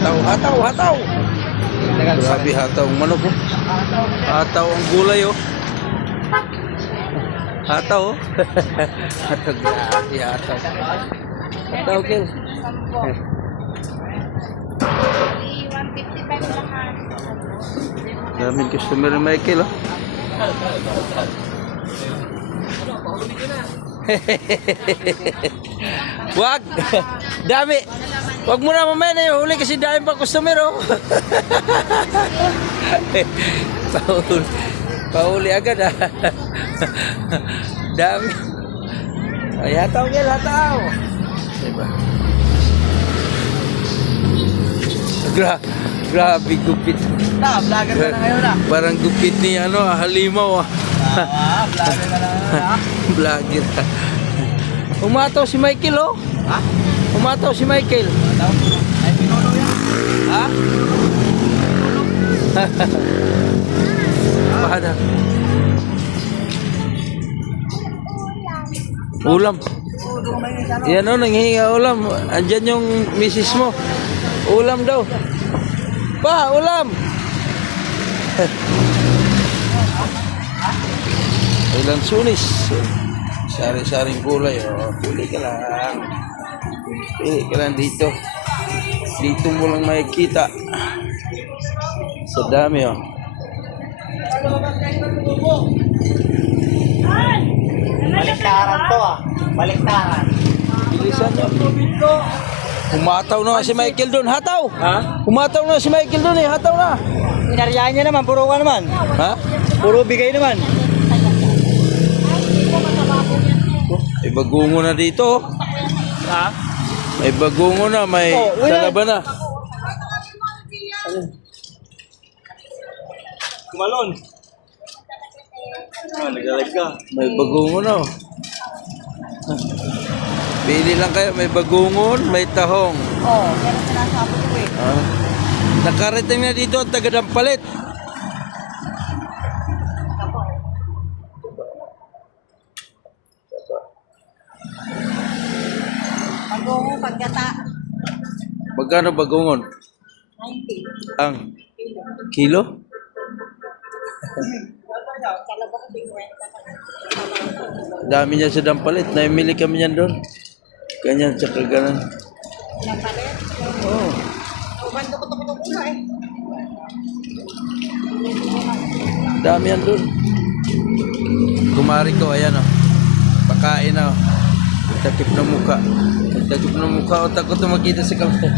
Hataw, hataw, hataw. Grabe hataw ang manok oh. Hataw ang gulay oh. Hataw oh. Hataw, grabe hataw. Hataw, Kel. 155 lahat. Daming customer ni Michael oh. Wag! Dami! Wag mo na mamaya na yung huli kasi dami pa customer oh. Pauli. Pauli agad ah. Dami. Ay, hataw Kel, hataw. Diba? Grabe gupit. Vlogger ka na ngayon ah. Parang gupit ni ano, halimaw ah. Vlogger ka na ngayon ah. Vlogger. Umataw si Michael oh. Ha? Umataw si Michael. Ay, pinuno yan. Ha? Pada. Ulam. Yan o, nanghihinga ulam. Andyan yung misis mo. Ulam daw. Pa, ulam. Ilang sunis. Sari-saring gulay. Oh. Pili ka lang. Pili ka lang dito. Dito mo lang makikita. Sa dami oh. Baliktaran to ah. Baliktaran. Bilisan nyo. Umataw na si Michael doon. Hataw! Ha? Umataw na si Michael doon eh. Hataw na. Inaryahan niya naman. Puro ka naman. Ha? Puro bigay naman. May bagungo na dito. Ha? May bagungo na. May talaba na. Kumalon. Nagalag ka. May bagungo na. Oh. Pili lang kayo. May bagungon, may tahong. Oh, pero sinasabi ko eh. Ah. Nakarating na dito ang taga-Dampalit. Pag-ungo, pagkata. Magkano bagungon? 90. Ang kilo? Dami niya sa Dampalit. Naimili kami niyan doon. Ganyan, tsaka ganun. Napalit. Oo. Bando ko na eh. Dami yan doon. Kumari ko, ayan o. Pakain na o. Takip na mukha. Takip na mukha o takot na makita sa kamera.